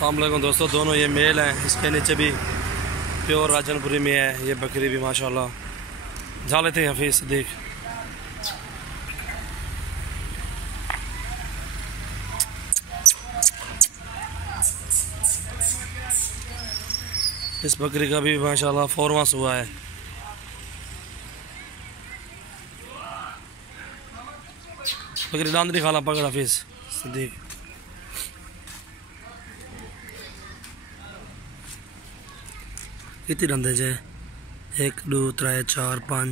अस्सलाम वालेकुम दोस्तों, दोनों ये मेल हैं। इसके नीचे भी प्योर राजनपुरी में है। ये बकरी भी माशाल्लाह जा लेते हैं हफीज सिद्दीक। इस बकरी का भी माशाल्लाह 4 मास हुआ है। बकरी दांत नहीं खाला पकड़ हफीज सिद्दीक। कितनी रंधे जे 1 2 3 4 5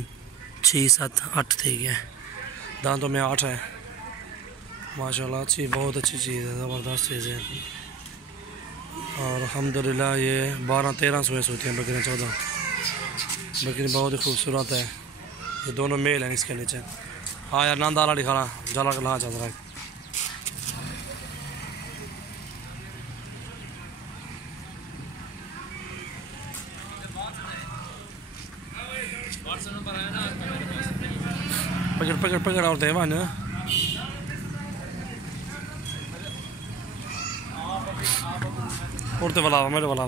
6 7 8 थी गए। दांतों में 8 है माशाल्लाह। अच्छी, बहुत अच्छी चीज़ है, ज़बरदस्त चीज़ है। और अल्हम्दुलिल्लाह ये 12-13 सुबह सोती हैं बकरियाँ। 14 बकरी बहुत ही खूबसूरत है। ये दोनों मेल हैं इसके नीचे। हाँ यार नांदा वाला दिखाना जला के ला चल रहा है। पकड़ पकड़ पकड़ और देवा ना और तो वाला मेरे वाला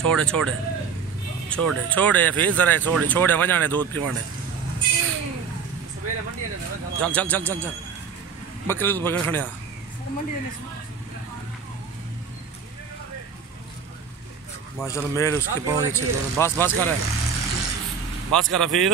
छोड़े छोड़े छोड़े छोड़े फिर जरा छोड़े छोड़े वजाने दूध पीवाने। चल चल चल चल चल बकरी दूध पकड़ खड़े माशाल्लाह। मेल उसके बहुत अच्छे दोनों। बस बस कर फिर